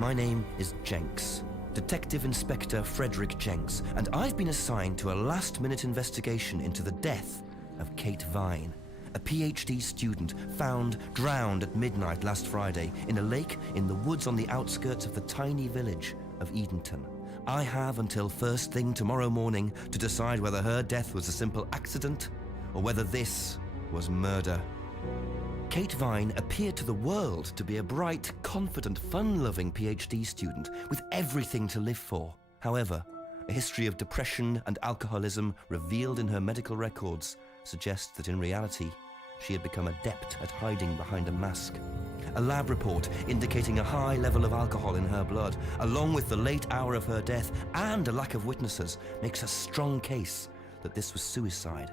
My name is Jenks, Detective Inspector Frederick Jenks, and I've been assigned to a last-minute investigation into the death of Kate Vine, a PhD student found drowned at midnight last Friday in a lake in the woods on the outskirts of the tiny village of Edenton. I have until first thing tomorrow morning to decide whether her death was a simple accident or whether this was murder. Kate Vine appeared to the world to be a bright, confident, fun-loving PhD student with everything to live for. However, a history of depression and alcoholism revealed in her medical records suggests that in reality, she had become adept at hiding behind a mask. A lab report indicating a high level of alcohol in her blood, along with the late hour of her death and a lack of witnesses, makes a strong case that this was suicide.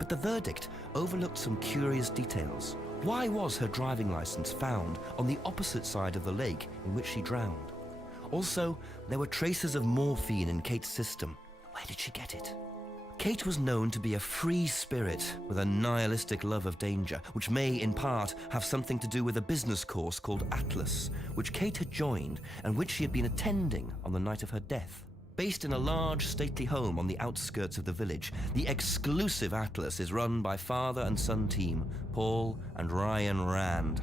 But the verdict overlooked some curious details. Why was her driving license found on the opposite side of the lake in which she drowned? Also, there were traces of morphine in Kate's system. Where did she get it? Kate was known to be a free spirit with a nihilistic love of danger, which may, in part, have something to do with a business course called Atlas, which Kate had joined and which she had been attending on the night of her death. Based in a large, stately home on the outskirts of the village, the exclusive Atlas is run by father and son team, Paul and Ryan Rand.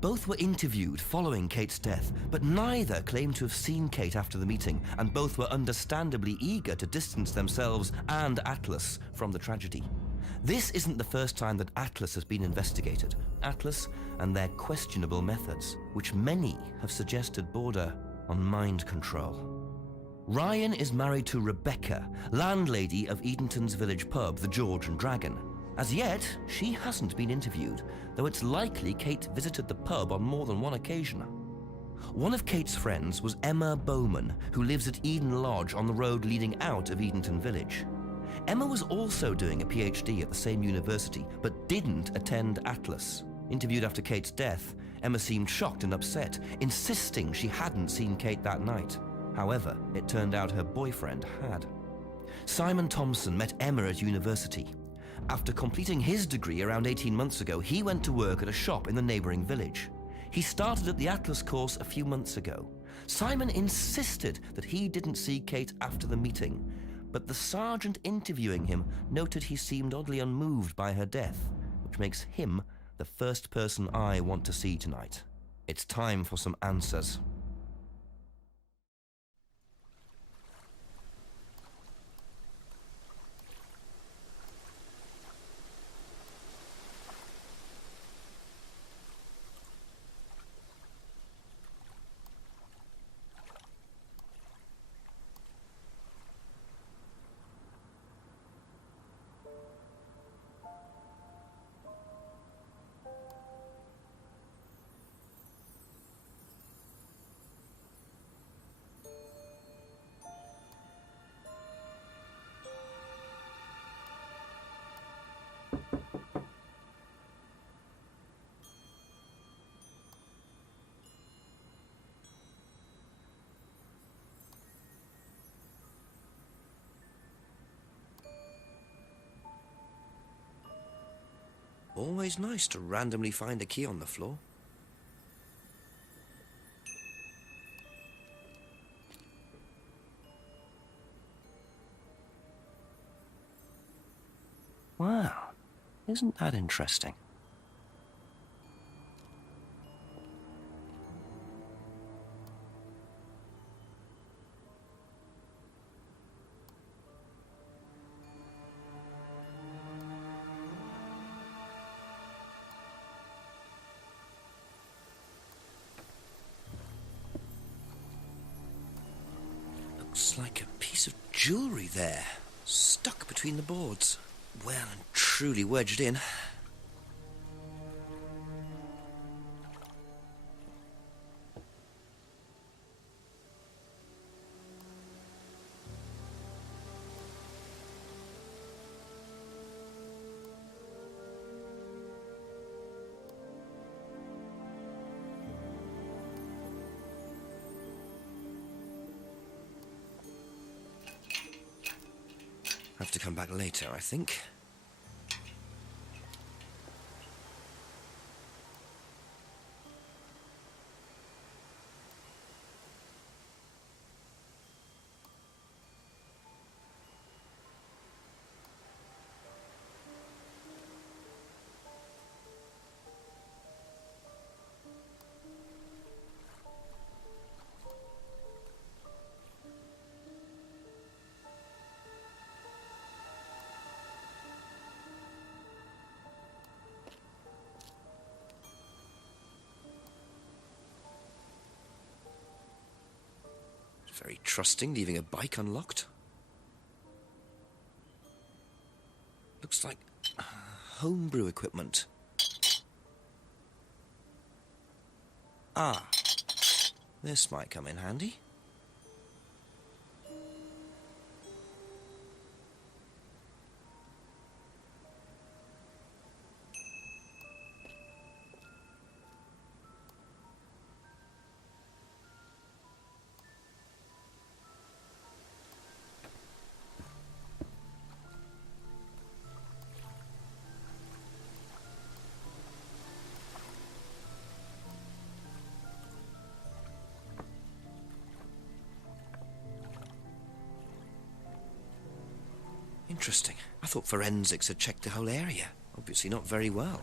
Both were interviewed following Kate's death, but neither claimed to have seen Kate after the meeting, and both were understandably eager to distance themselves and Atlas from the tragedy. This isn't the first time that Atlas has been investigated. Atlas and their questionable methods, which many have suggested border on mind control. Ryan is married to Rebecca, landlady of Edenton's village pub, the George and Dragon. As yet, she hasn't been interviewed, though it's likely Kate visited the pub on more than one occasion. One of Kate's friends was Emma Bowman, who lives at Eden Lodge on the road leading out of Edenton Village. Emma was also doing a PhD at the same university, but didn't attend Atlas. Interviewed after Kate's death, Emma seemed shocked and upset, insisting she hadn't seen Kate that night. However, it turned out her boyfriend had. Simon Thompson met Emma at university. After completing his degree around 18 months ago, he went to work at a shop in the neighboring village. He started at the Atlas course a few months ago. Simon insisted that he didn't see Kate after the meeting, but the sergeant interviewing him noted he seemed oddly unmoved by her death, which makes him the first person I want to see tonight. It's time for some answers. Always nice to randomly find a key on the floor. Wow, isn't that interesting? Looks like a piece of jewellery there, stuck between the boards. Well and truly wedged in. Have to come back later, I think. Very trusting, leaving a bike unlocked. Looks like homebrew equipment. Ah, this might come in handy. Interesting. I thought forensics had checked the whole area. Obviously not very well.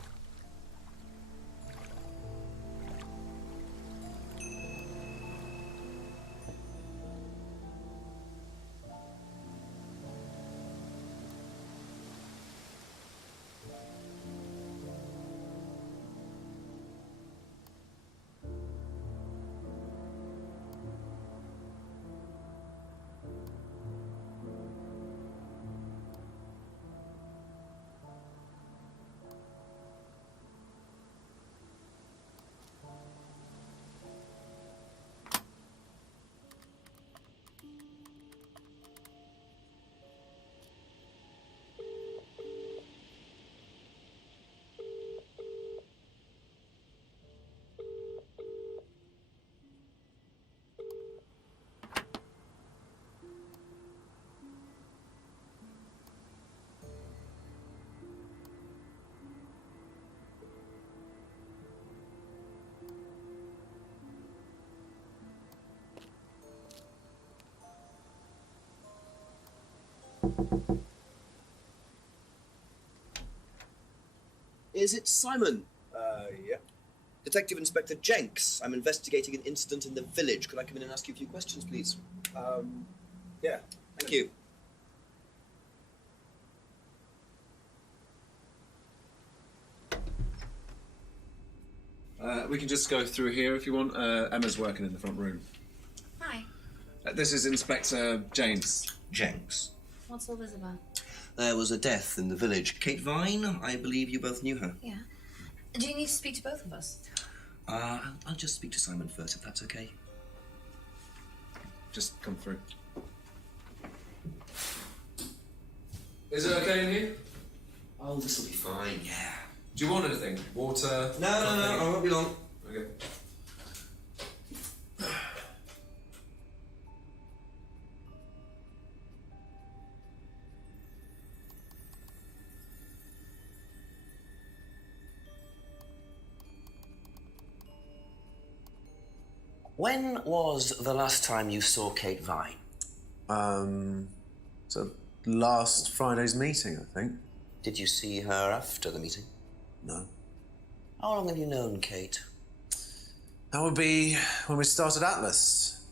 Is it Simon? Yeah. Detective Inspector Jenks. I'm investigating an incident in the village. Could I come in and ask you a few questions, please? Yeah. Thank you. We can just go through here if you want. Emma's working in the front room. Hi. This is Inspector James. Jenks. What's all this about? There was a death in the village. Kate Vine, I believe you both knew her. Yeah. Do you need to speak to both of us? I'll just speak to Simon first, if that's okay. Just come through. Is it okay in here? Oh, this will be fine, yeah. Do you want anything? Water? No, I won't be long. Okay. When was the last time you saw Kate Vine? So last Friday's meeting, I think. Did you see her after the meeting? No. How long have you known Kate? That would be when we started Atlas.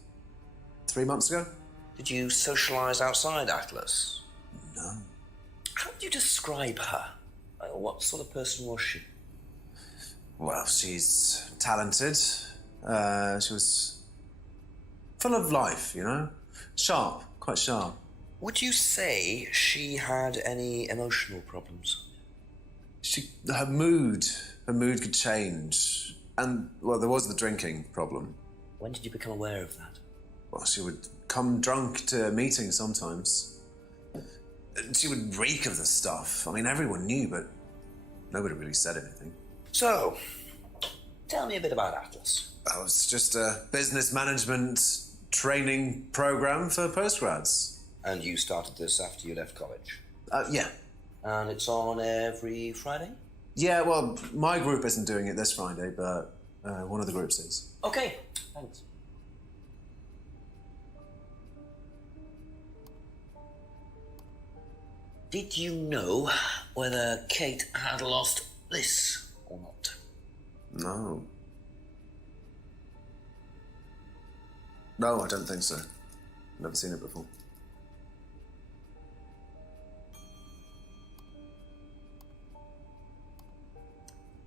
3 months ago? Did you socialise outside Atlas? No. How would you describe her? What sort of person was she? Well, she's talented. She was full of life, you know? Sharp, quite sharp. Would you say she had any emotional problems? Her mood could change. And, well, there was the drinking problem. When did you become aware of that? Well, she would come drunk to meetings sometimes. She would reek of the stuff. I mean, everyone knew, but nobody really said anything. So, tell me a bit about Atlas. That was just a business management training program for postgrads. And you started this after you left college? Yeah. And it's on every Friday? Yeah, well, my group isn't doing it this Friday, but one of the groups is. Okay, thanks. Did you know whether Kate had lost this or not? No. No, I don't think so. Never seen it before.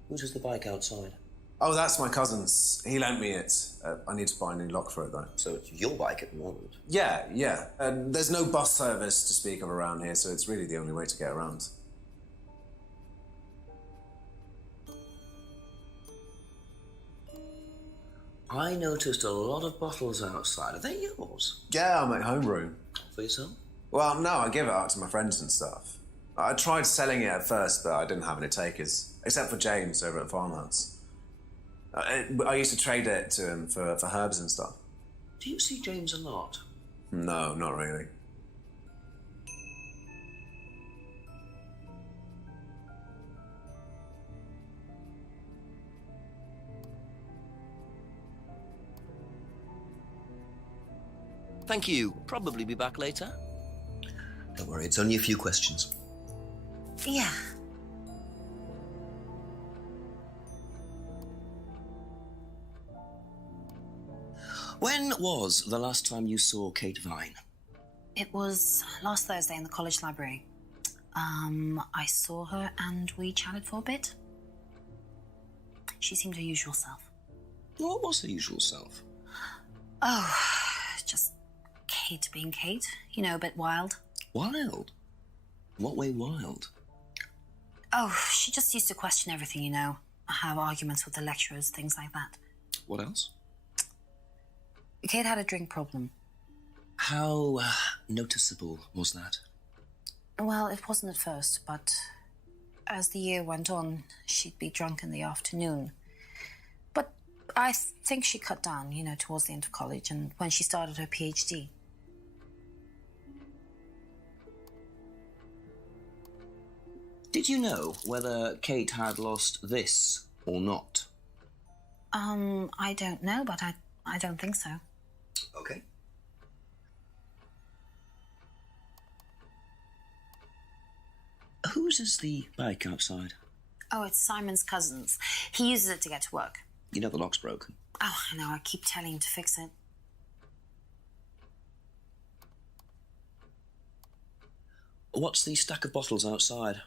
Whose was the bike outside? Oh, that's my cousin's. He lent me it. I need to buy a new lock for it, though. So it's your bike at the moment? Yeah. There's no bus service to speak of around here, so it's really the only way to get around. I noticed a lot of bottles outside. Are they yours? Yeah, I make homebrew. For yourself? Well, no, I give it out to my friends and stuff. I tried selling it at first, but I didn't have any takers, except for James over at Farmhouse. I used to trade it to him for herbs and stuff. Do you see James a lot? No, not really. Thank you. Probably be back later. Don't worry, it's only a few questions. Yeah. When was the last time you saw Kate Vine? It was last Thursday in the college library. I saw her and we chatted for a bit. She seemed her usual self. What was her usual self? Oh, just Kate being Kate. You know, a bit wild. Wild? What way wild? Oh, she just used to question everything, you know. Have arguments with the lecturers, things like that. What else? Kate had a drink problem. How noticeable was that? Well, it wasn't at first, but as the year went on, she'd be drunk in the afternoon. But I think she cut down, you know, towards the end of college and when she started her PhD. Did you know whether Kate had lost this or not? I don't know, but I don't think so. Okay. Whose is the bike outside? Oh, it's Simon's cousin's. He uses it to get to work. You know the lock's broken. Oh, I know. I keep telling him to fix it. What's the stack of bottles outside?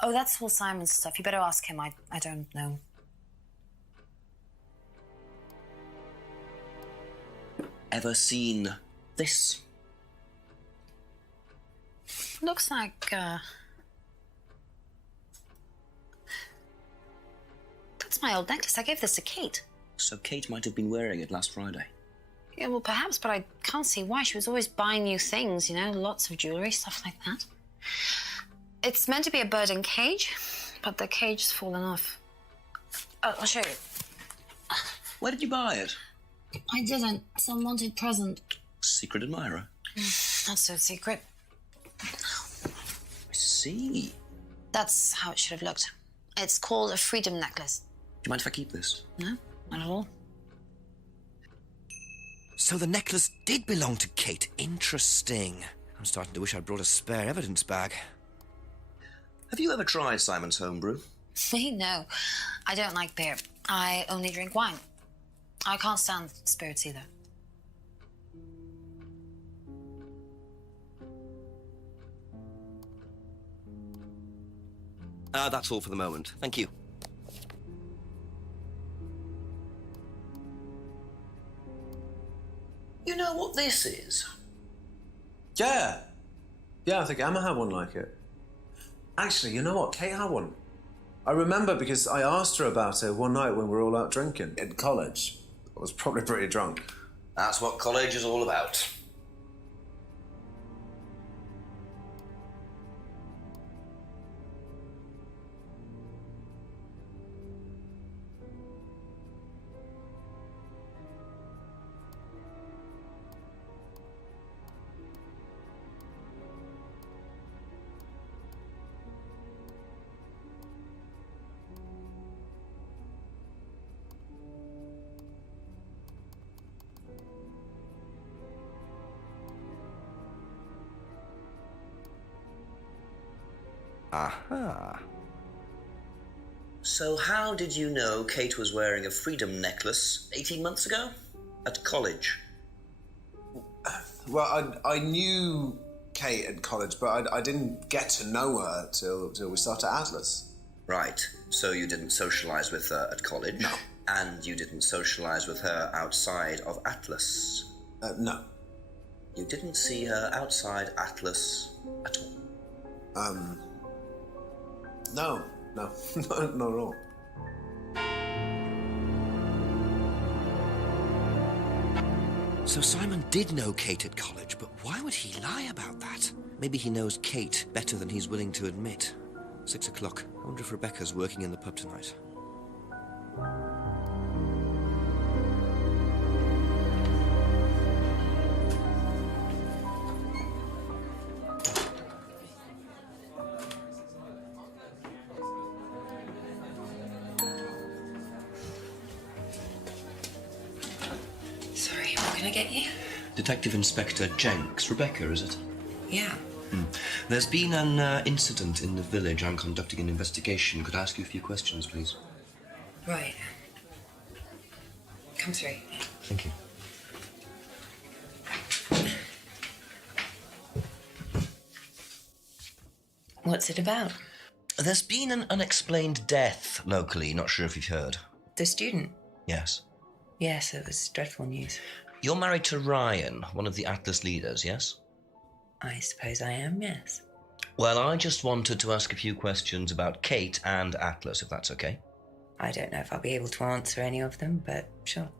Oh, that's all Simon's stuff. You better ask him. I don't know. Ever seen this? Looks like, that's my old necklace. I gave this to Kate. So Kate might have been wearing it last Friday. Yeah, well, perhaps, but I can't see why. She was always buying new things, you know, lots of jewellery, stuff like that. It's meant to be a bird in cage, but the cage's fallen off. I'll show you. Where did you buy it? I didn't. It's an unwanted present. Secret admirer. Not so secret. I see. That's how it should have looked. It's called a freedom necklace. Do you mind if I keep this? No, not at all. So the necklace did belong to Kate. Interesting. I'm starting to wish I'd brought a spare evidence bag. Have you ever tried Simon's homebrew? Me? No. I don't like beer. I only drink wine. I can't stand spirits either. That's all for the moment. Thank you. You know what this is? Yeah, I think Emma had one like it. Actually, you know what? Kate had one. I remember because I asked her about it one night when we were all out drinking in college. I was probably pretty drunk. That's what college is all about. Aha. So how did you know Kate was wearing a freedom necklace 18 months ago? At college? Well, I knew Kate at college, but I didn't get to know her till we started Atlas. Right. So you didn't socialise with her at college? No. And you didn't socialise with her outside of Atlas? No. You didn't see her outside Atlas at all? No. Not at all. So Simon did know Kate at college, but why would he lie about that? Maybe he knows Kate better than he's willing to admit. 6 o'clock. I wonder if Rebecca's working in the pub tonight. Sorry, what can I get you? Detective Inspector Jenks. Rebecca, is it? Yeah. There's been an incident in the village. I'm conducting an investigation. Could I ask you a few questions, please? Right. Come through. Thank you. What's it about? There's been an unexplained death locally. Not sure if you've heard. The student? Yes. Yes, it was dreadful news. You're married to Ryan, one of the Atlas leaders, yes? I suppose I am, yes. Well, I just wanted to ask a few questions about Kate and Atlas, if that's okay. I don't know if I'll be able to answer any of them, but sure.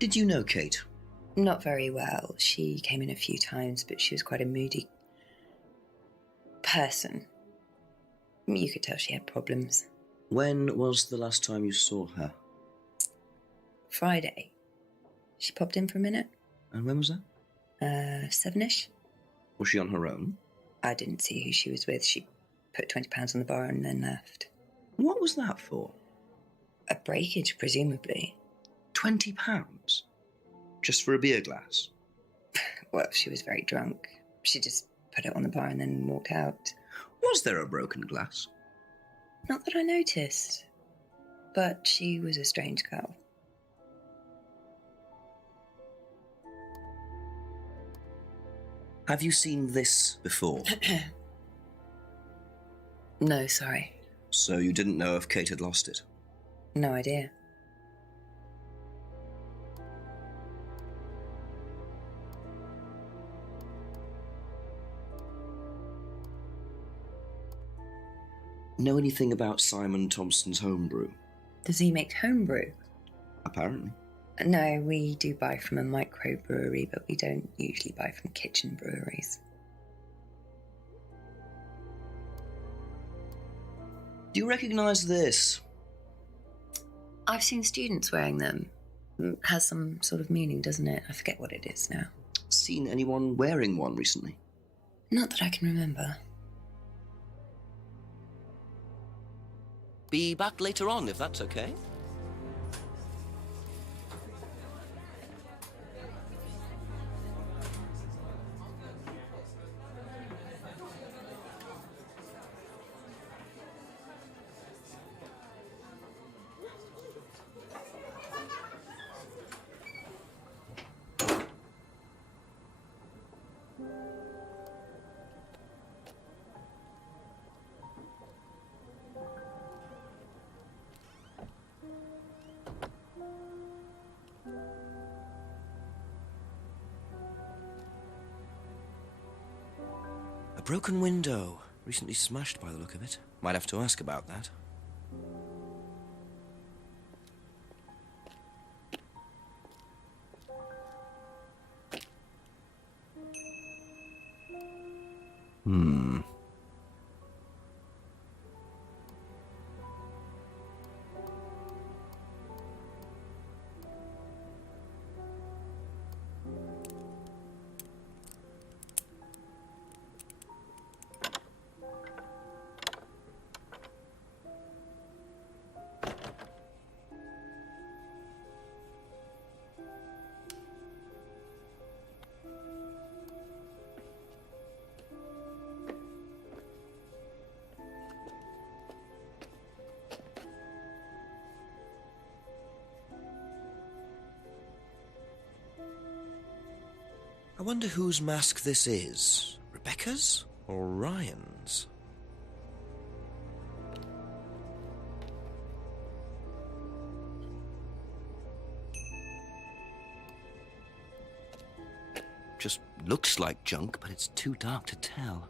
Did you know Kate? Not very well. She came in a few times, but she was quite a moody person. You could tell she had problems. When was the last time you saw her? Friday. She popped in for a minute. And when was that? 7-ish. Was she on her own? I didn't see who she was with. She put £20 on the bar and then left. What was that for? A breakage, presumably. £20? Just for a beer glass? Well, she was very drunk. She just put it on the bar and then walked out. Was there a broken glass? Not that I noticed. But she was a strange girl. Have you seen this before? No, sorry. So you didn't know if Kate had lost it? No idea. Know anything about Simon Thompson's homebrew? Does he make homebrew? Apparently. No, we do buy from a microbrewery, but we don't usually buy from kitchen breweries. Do you recognise this? I've seen students wearing them. Has some sort of meaning, doesn't it? I forget what it is now. Seen anyone wearing one recently? Not that I can remember. Be back later on, if that's okay. A broken window. Recently smashed by the look of it. Might have to ask about that. I wonder whose mask this is. Rebecca's or Ryan's? Just looks like junk, but it's too dark to tell.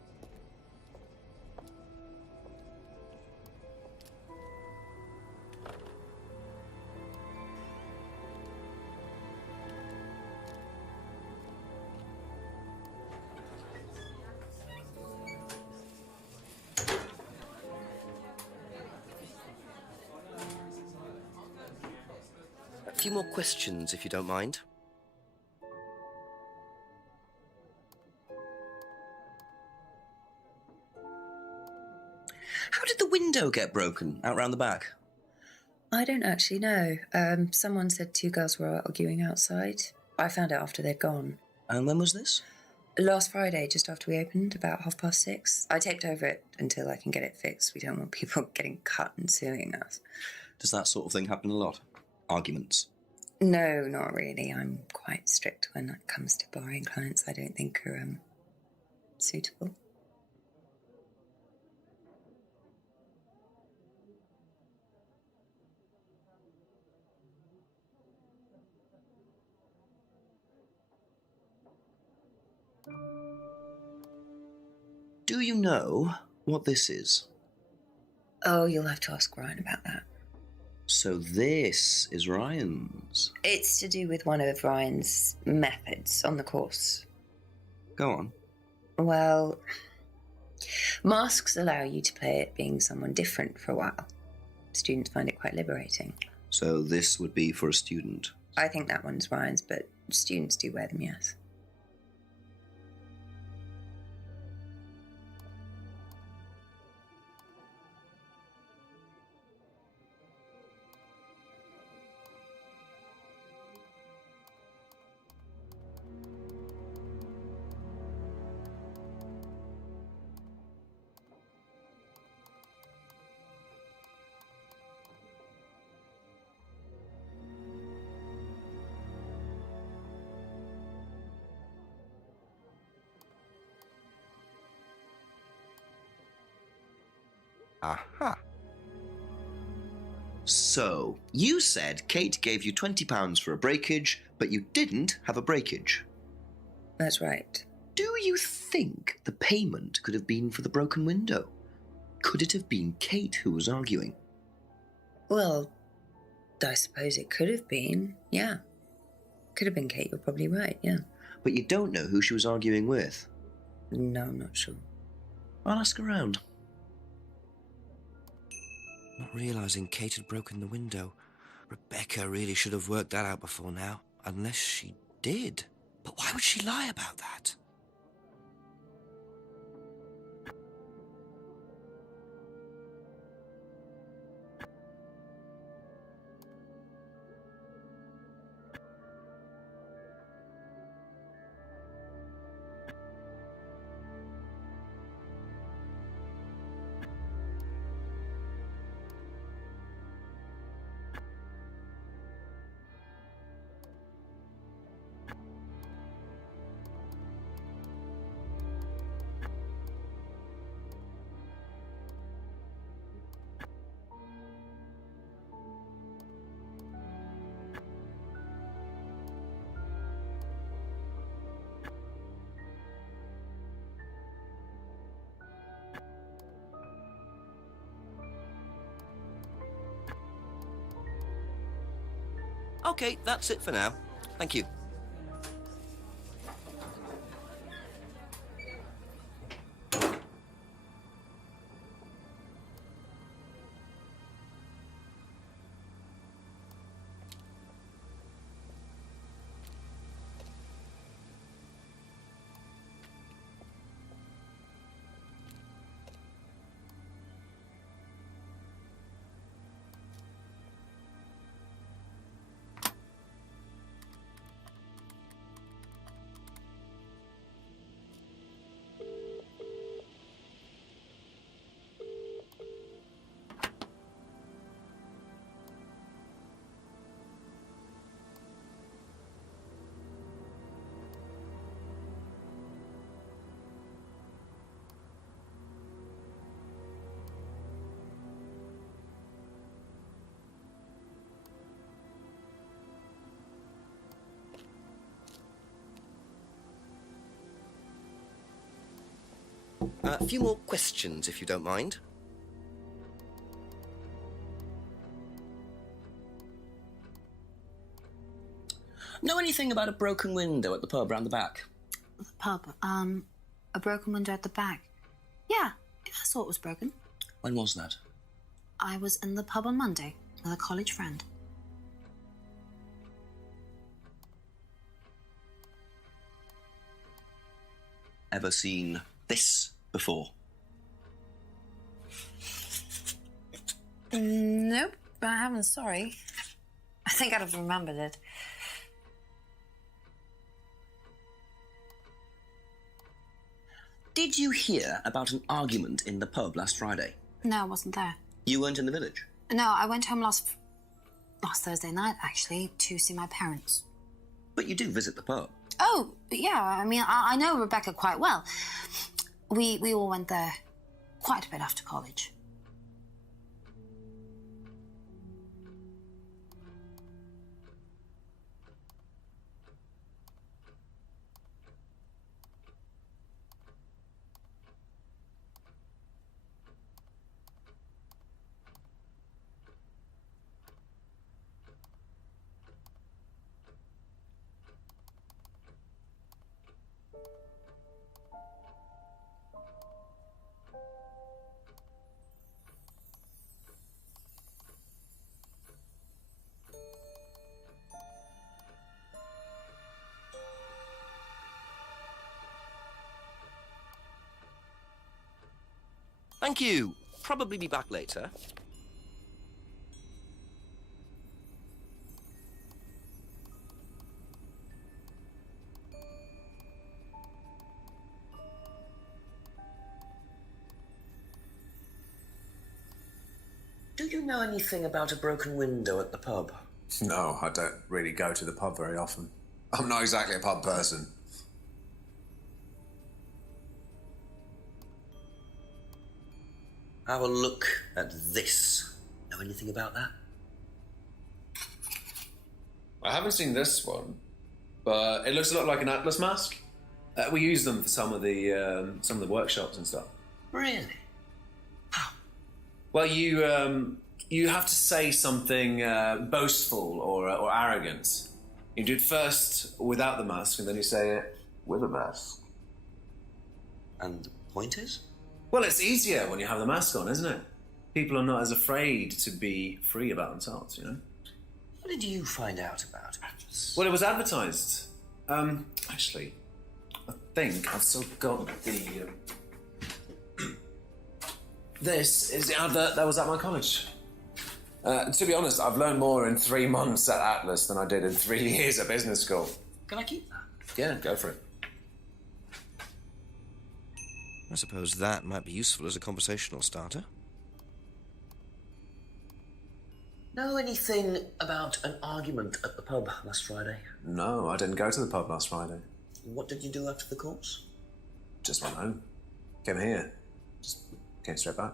A few more questions, if you don't mind. How did the window get broken out round the back? I don't actually know. Someone said two girls were arguing outside. I found out after they'd gone. And when was this? Last Friday, just after we opened, about 6:30. I taped over it until I can get it fixed. We don't want people getting cut and suing us. Does that sort of thing happen a lot? Arguments? No, not really. I'm quite strict when it comes to borrowing clients I don't think are suitable. Do you know what this is? Oh, you'll have to ask Ryan about that. So this is Ryan's. It's to do with one of Ryan's methods on the course. Go on. Well, masks allow you to play it being someone different for a while. Students find it quite liberating. So this would be for a student. I think that one's Ryan's, but students do wear them, yes. Aha. So, you said Kate gave you £20 for a breakage, but you didn't have a breakage. That's right. Do you think the payment could have been for the broken window? Could it have been Kate who was arguing? Well, I suppose it could have been, yeah. Could have been Kate, you're probably right, yeah. But you don't know who she was arguing with. No, I'm not sure. I'll ask around. Not realizing Kate had broken the window. Rebecca really should have worked that out before now. Unless she did. But why would she lie about that? Okay, that's it for now. Thank you. A few more questions, if you don't mind. Know anything about a broken window at the pub round the back? The pub, a broken window at the back. Yeah, I saw it was broken. When was that? I was in the pub on Monday with a college friend. Ever seen this before? Nope, I haven't, sorry. I think I'd have remembered it. Did you hear about an argument in the pub last Friday? No, I wasn't there. You weren't in the village? No, I went home last Thursday night, actually, to see my parents. But you do visit the pub. Oh, yeah, I mean, I know Rebecca quite well. We all went there quite a bit after college. Thank you. Probably be back later. Do you know anything about a broken window at the pub? No, I don't really go to the pub very often. I'm not exactly a pub person. Have a look at this. Know anything about that? I haven't seen this one, but it looks a lot like an Atlas mask. We use them for some of the workshops and stuff. Really? Well, you have to say something boastful or arrogant. You do it first without the mask, and then you say it with a mask. And the point is? Well, it's easier when you have the mask on, isn't it? People are not as afraid to be free about themselves, you know? What did you find out about Atlas? Well, it was advertised. Actually, I think I've still got the... This is the advert that was at my college. To be honest, I've learned more in 3 months at Atlas than I did in 3 years at business school. Can I keep that? Yeah, go for it. I suppose that might be useful as a conversational starter. Know anything about an argument at the pub last Friday? No, I didn't go to the pub last Friday. What did you do after the course? Just went home. Came here. Just came straight back.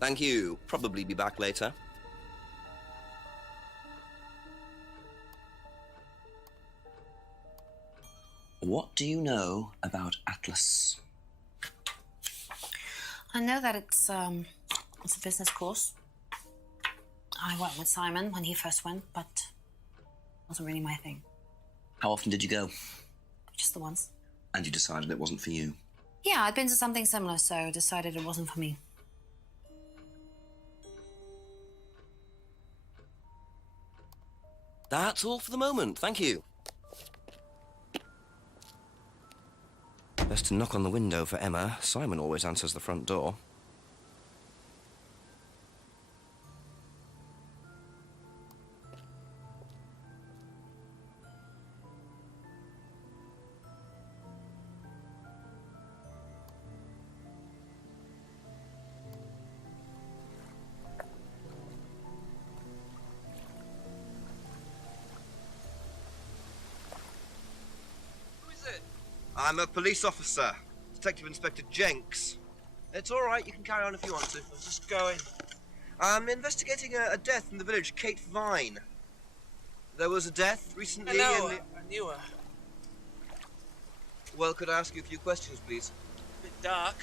Thank you. Probably be back later. What do you know about Atlas? I know that it's a business course. I went with Simon when he first went, but it wasn't really my thing. How often did you go? Just the once. And you decided it wasn't for you? Yeah, I'd been to something similar, so decided it wasn't for me. That's all for the moment, thank you. Best to knock on the window for Emma. Simon always answers the front door. I'm a police officer, Detective Inspector Jenks. It's all right, you can carry on if you want to. I'm just going. I'm investigating a death in the village, Kate Vine. There was a death recently I know, in the... I knew her. Well, could I ask you a few questions, please? Bit dark.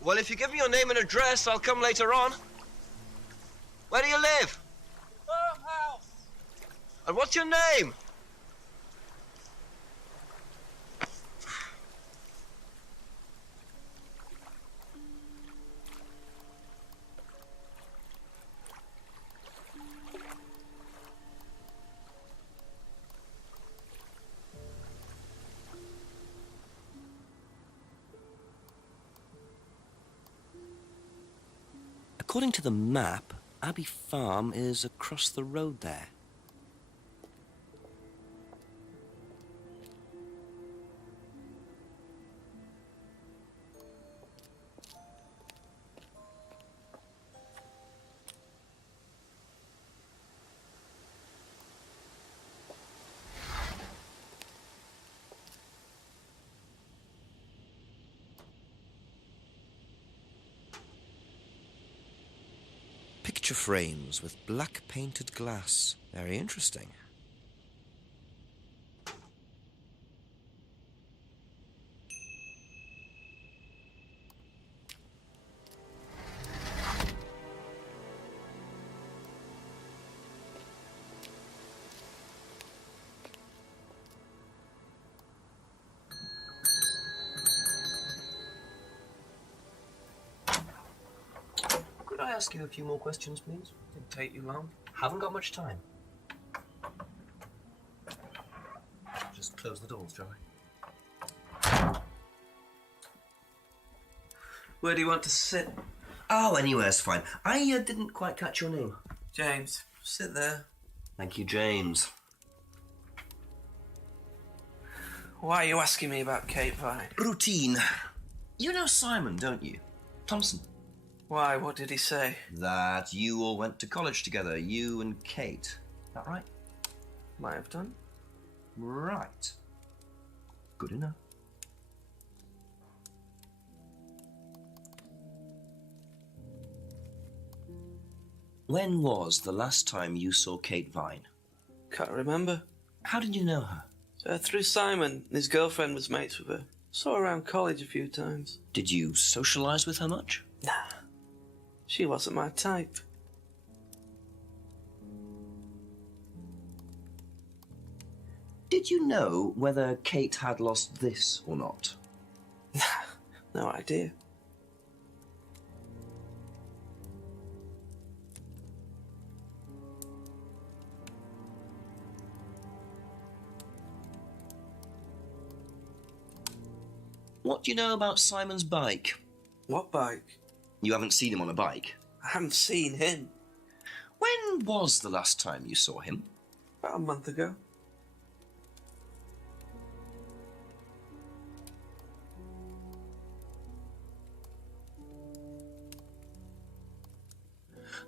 Well, if you give me your name and address, I'll come later on. Where do you live? Farmhouse! And what's your name? According to the map, Abbey Farm is across the road there. Picture frames with black painted glass. Very interesting. Could I ask you a few more questions, please? Didn't take you long. Haven't got much time. Just close the doors, shall I? Where do you want to sit? Oh, anywhere's fine. I didn't quite catch your name. James, sit there. Thank you, James. Why are you asking me about Kate Vine? Routine. You know Simon, don't you? Thompson. Why, what did he say? That you all went to college together, you and Kate. Is that right? Might have done. Right. Good enough. When was the last time you saw Kate Vine? Can't remember. How did you know her? Through Simon. His girlfriend was mates with her. Saw her around college a few times. Did you socialise with her much? Nah. She wasn't my type. Did you know whether Kate had lost this or not? No idea. What do you know about Simon's bike? What bike? You haven't seen him on a bike. I haven't seen him. When was the last time you saw him? About a month ago.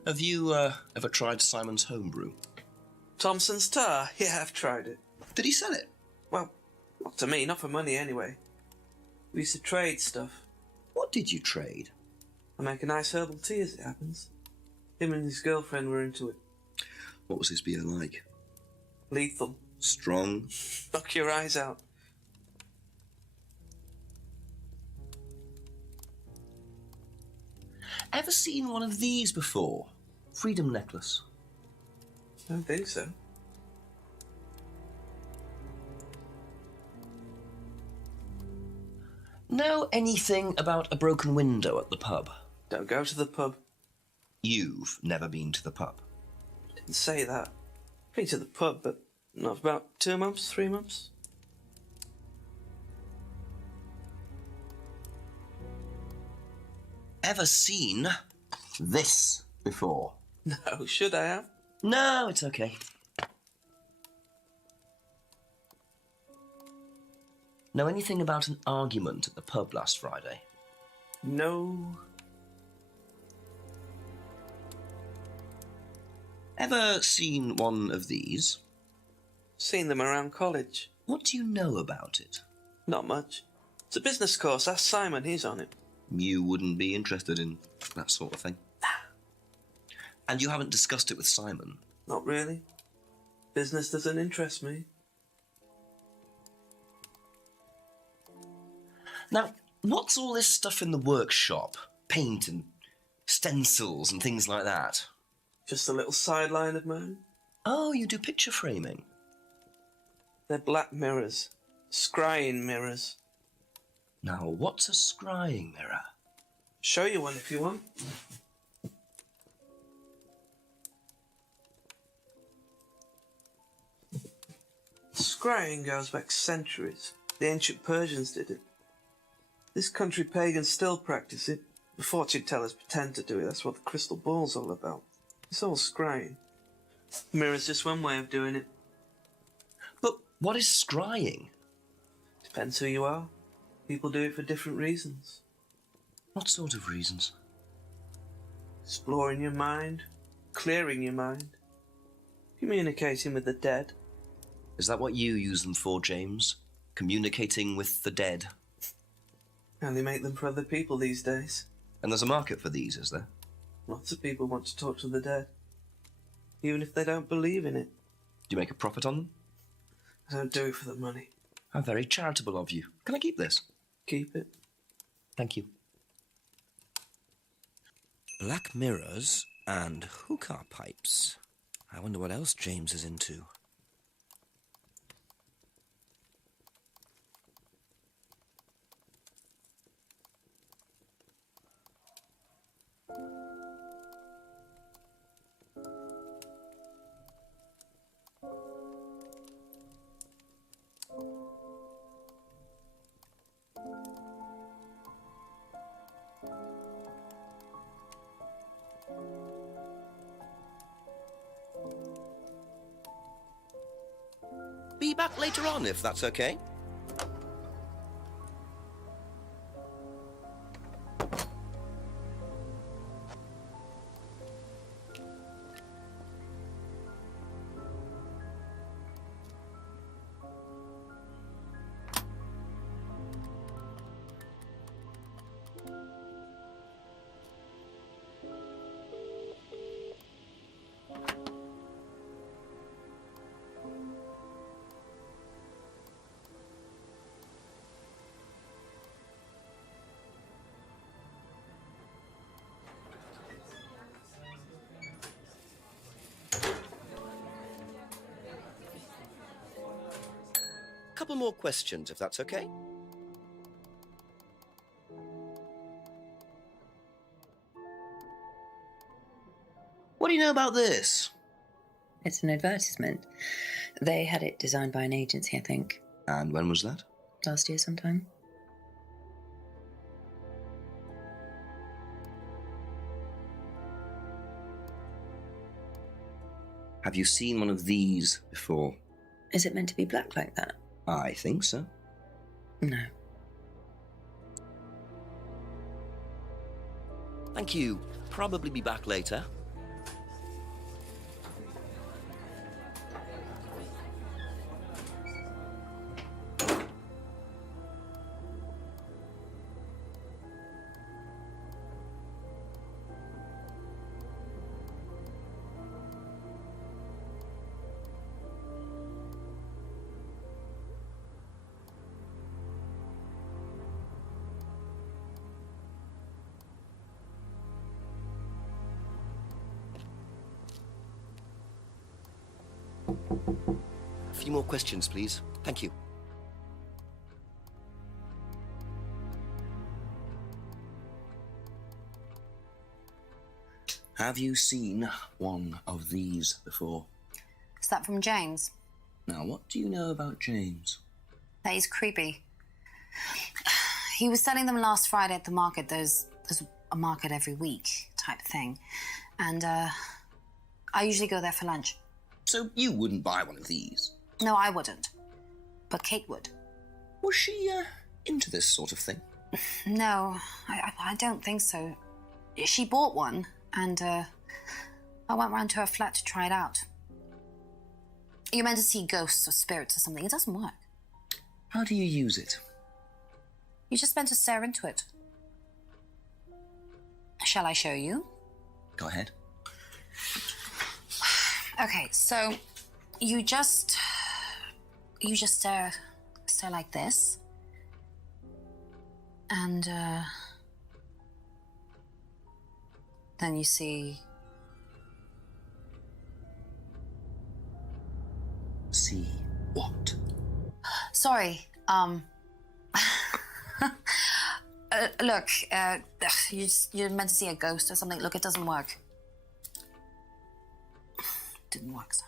Have you ever tried Simon's homebrew? Thompson's tar? Yeah, I've tried it. Did he sell it? Well, not to me, not for money anyway. We used to trade stuff. What did you trade? I make a nice herbal tea as it happens. Him and his girlfriend were into it. What was his beer like? Lethal. Strong? Knock your eyes out. Ever seen one of these before? Freedom necklace. I don't think so. Know anything about a broken window at the pub? Don't go to the pub. You've never been to the pub? Didn't say that. Been to the pub, but not for about 2 months, 3 months. Ever seen this before? No, should I have? No, it's okay. Know anything about an argument at the pub last Friday? No. Ever seen one of these? Seen them around college. What do you know about it? Not much. It's a business course. Ask Simon, he's on it. You wouldn't be interested in that sort of thing? And you haven't discussed it with Simon? Not really. Business doesn't interest me. Now, what's all this stuff in the workshop? Paint and stencils and things like that? Just a little sideline of mine. Oh, you do picture framing? They're black mirrors. Scrying mirrors. Now, what's a scrying mirror? Show you one if you want. Scrying goes back centuries. The ancient Persians did it. This country pagans still practice it. The fortune tellers pretend to do it. That's what the crystal ball's all about. It's all scrying. Mirror's just one way of doing it. But what is scrying? Depends who you are. People do it for different reasons. What sort of reasons? Exploring your mind, clearing your mind, communicating with the dead. Is that what you use them for, James? Communicating with the dead? And they make them for other people these days. And there's a market for these, is there? Lots of people want to talk to the dead, even if they don't believe in it. Do you make a profit on them? I don't do it for the money. How very charitable of you. Can I keep this? Keep it. Thank you. Black mirrors and hookah pipes. I wonder what else James is into. Be back later on, if that's okay. Couple more questions, if that's okay. What do you know about this? It's an advertisement. They had it designed by an agency, I think. And when was that? Last year sometime. Have you seen one of these before? Is it meant to be black like that? I think so. No. Thank you. Probably be back later. A few more questions, please. Thank you. Have you seen one of these before? Is that from James? Now, what do you know about James? That he's creepy. He was selling them last Friday at the market. There's a market every week type thing. And I usually go there for lunch. So you wouldn't buy one of these? No, I wouldn't. But Kate would. Was she into this sort of thing? No, I don't think so. She bought one, and I went round to her flat to try it out. You're meant to see ghosts or spirits or something. It doesn't work. How do you use it? You're just meant to stare into it. Shall I show you? Go ahead. Okay, so you just stare like this, and then you see. See what? Sorry. Look, you're meant to see a ghost or something. Look, it doesn't work. Didn't work, so.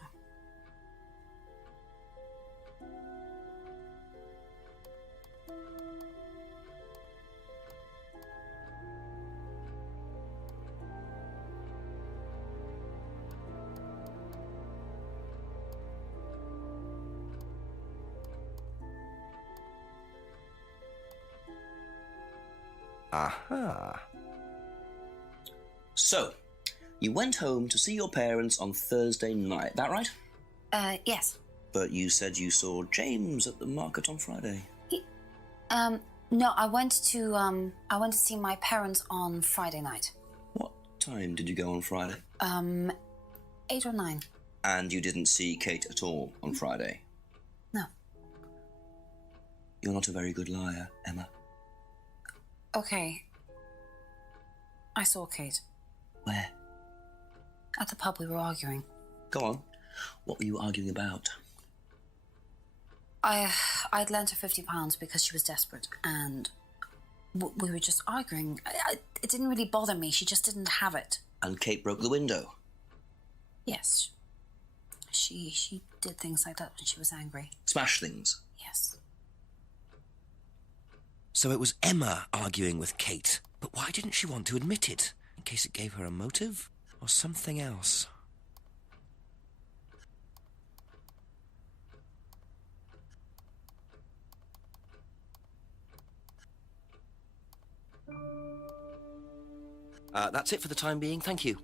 Aha. So, you went home to see your parents on Thursday night, that right? Yes. But you said you saw James at the market on Friday. No, I went to see my parents on Friday night. What time did you go on Friday? 8 or 9. And you didn't see Kate at all on Friday? No. You're not a very good liar, Emma. Okay. I saw Kate. Where? At the pub we were arguing. Go on. What were you arguing about? I'd lent her £50 because she was desperate, and we were just arguing. It didn't really bother me. She just didn't have it. And Kate broke the window? Yes. She did things like that when she was angry. Smash things? Yes. So it was Emma arguing with Kate. But why didn't she want to admit it? In case it gave her a motive? Or something else? That's it for the time being. Thank you.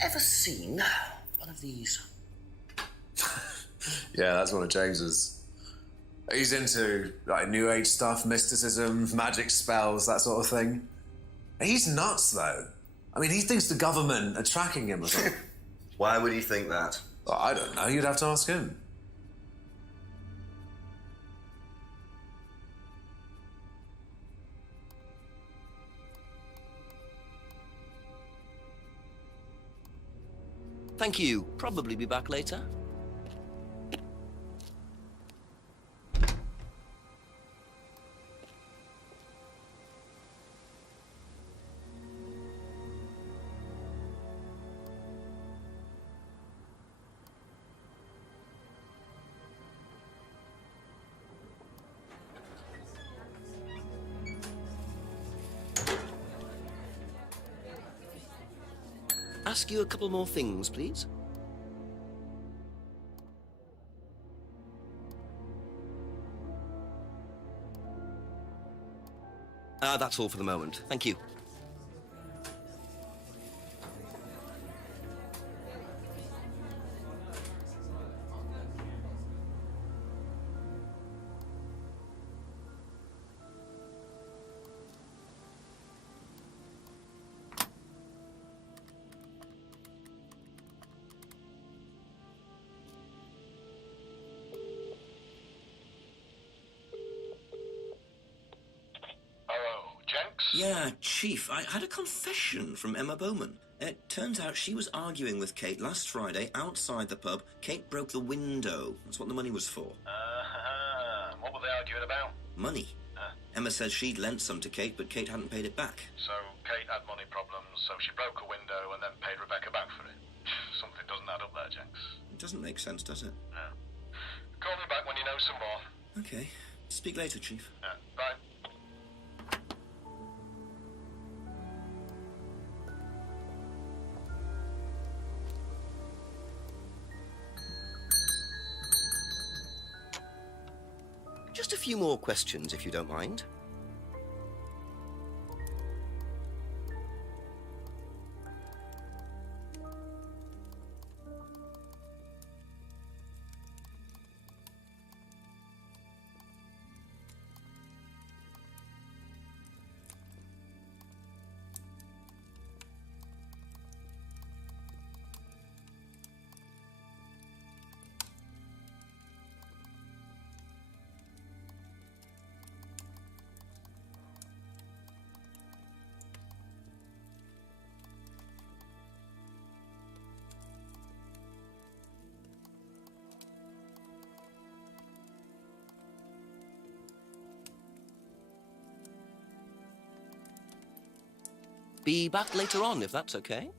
Ever seen one of these? Yeah, that's one of James's. He's into like New Age stuff, mysticism, magic spells, that sort of thing. He's nuts, though. I mean, he thinks the government are tracking him or something. Why would he think that? Well, I don't know. You'd have to ask him. Thank you. Probably be back later. Ask you a couple more things, please. That's all for the moment. Thank you. Yeah, Chief, I had a confession from Emma Bowman. It turns out she was arguing with Kate last Friday outside the pub. Kate broke the window. That's what the money was for. What were they arguing about? Money. Emma says she'd lent some to Kate, but Kate hadn't paid it back. So Kate had money problems, so she broke a window and then paid Rebecca back for it. Something doesn't add up there, Jenks. It doesn't make sense, does it? No. Call me back when you know some more. Okay. Speak later, Chief. Bye. Just a few more questions, if you don't mind. Be back later on, if that's okay.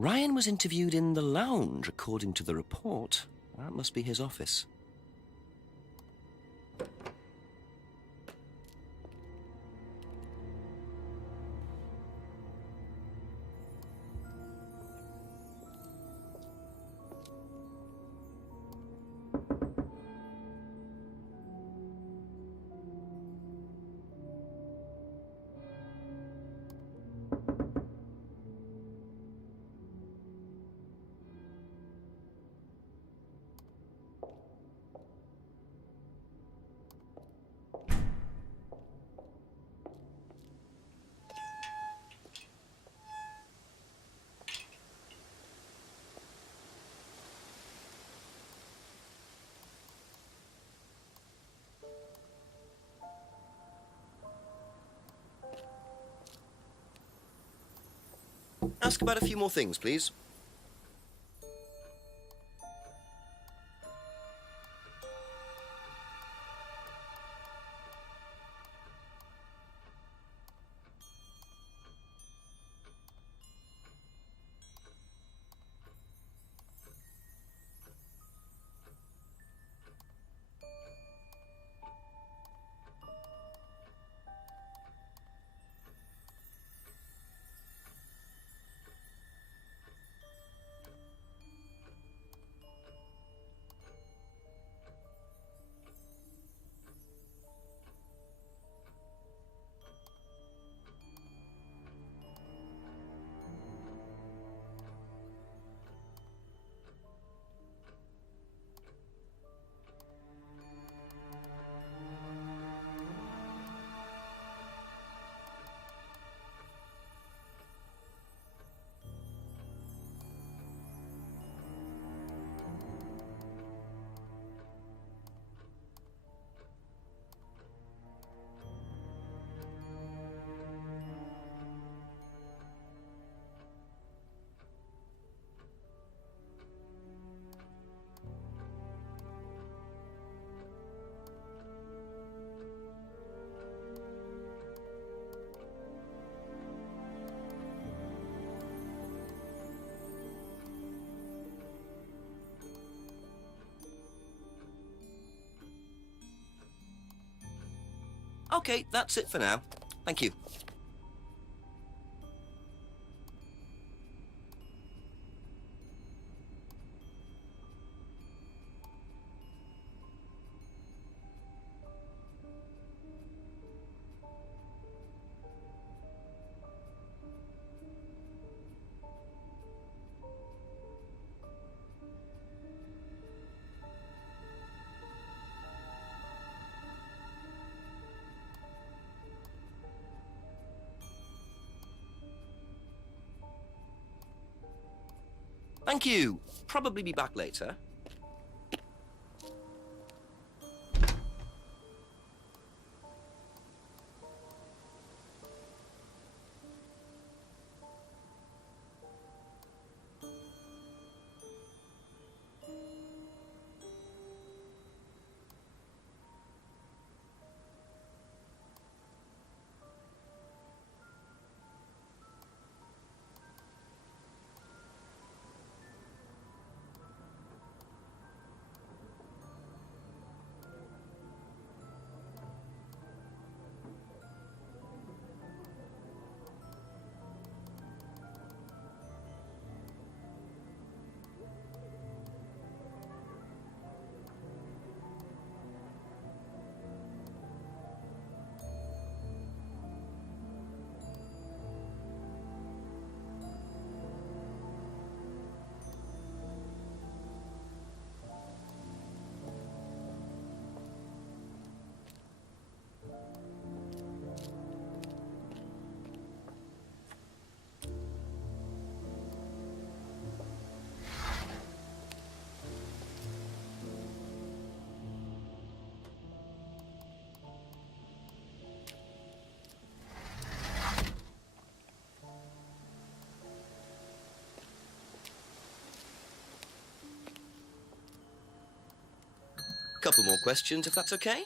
Ryan was interviewed in the lounge, according to the report. That must be his office. Ask about a few more things, please. Okay, that's it for now. Thank you. Thank you. Probably be back later. Couple more questions, if that's okay?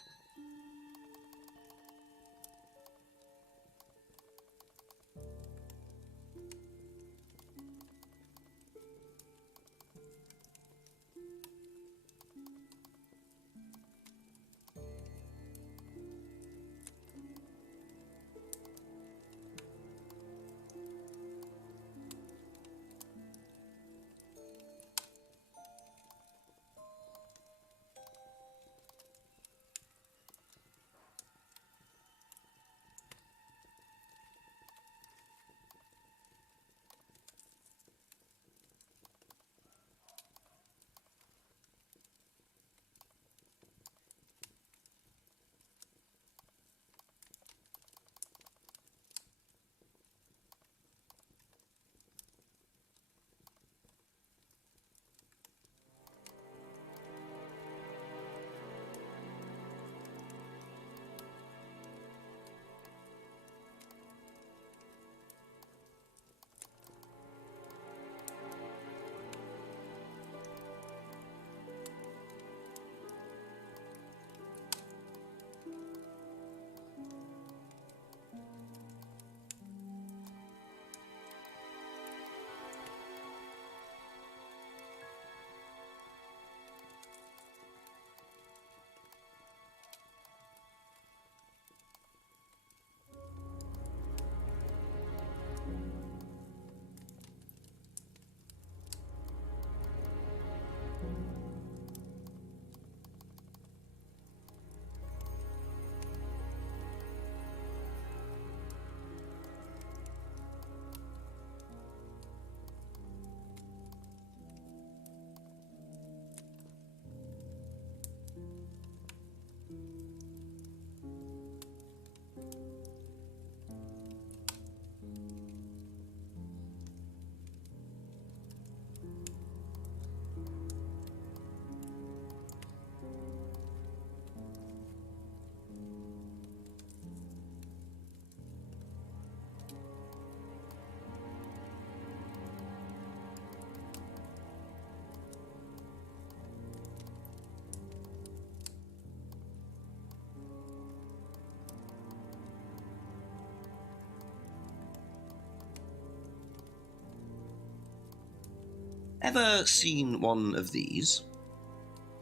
Ever seen one of these?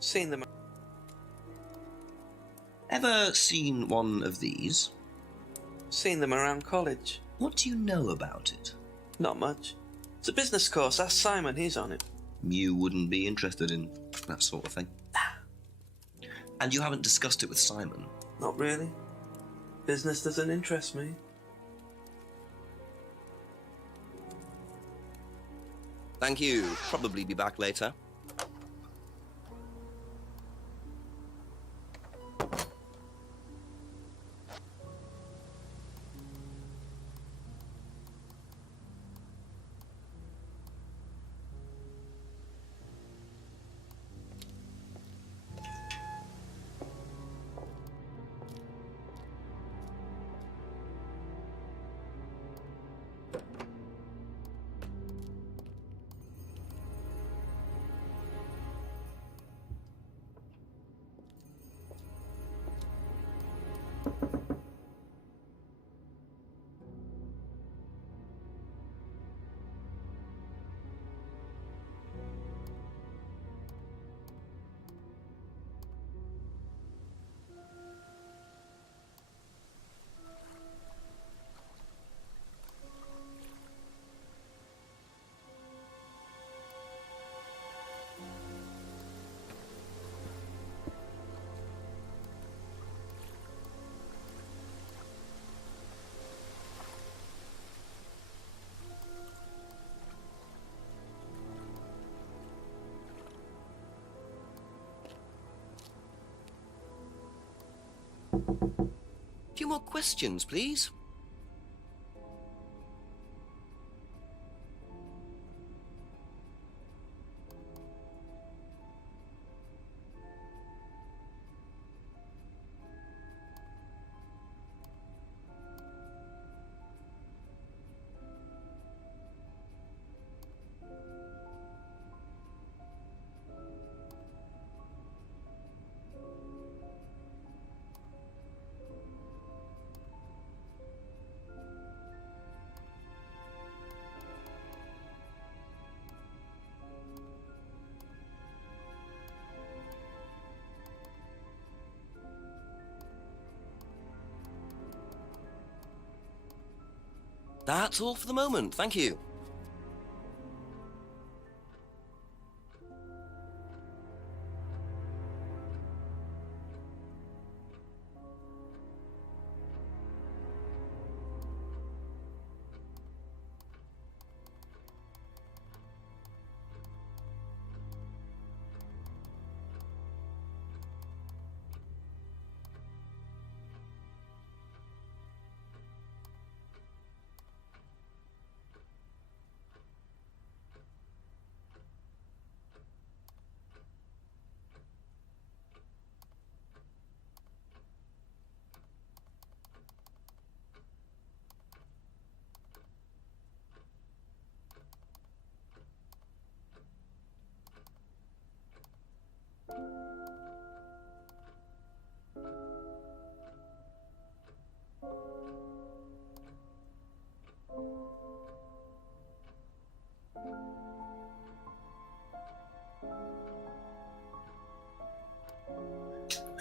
Seen them. Ever seen one of these? Seen them around college. What do you know about it? Not much. It's a business course. Ask Simon, he's on it. You wouldn't be interested in that sort of thing. And you haven't discussed it with Simon? Not really. Business doesn't interest me. Thank you. Probably be back later. A few more questions, please. That's all for the moment, thank you.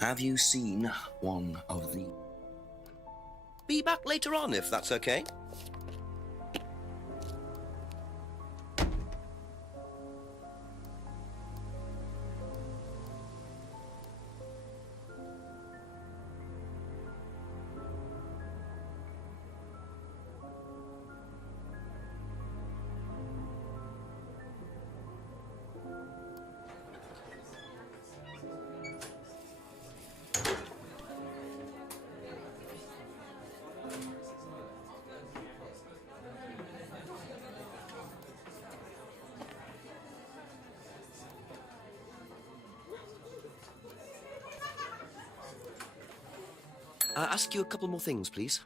Have you seen one of the... Be back later on, if that's okay. Ask you a couple more things, please.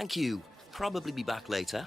Thank you. Probably be back later.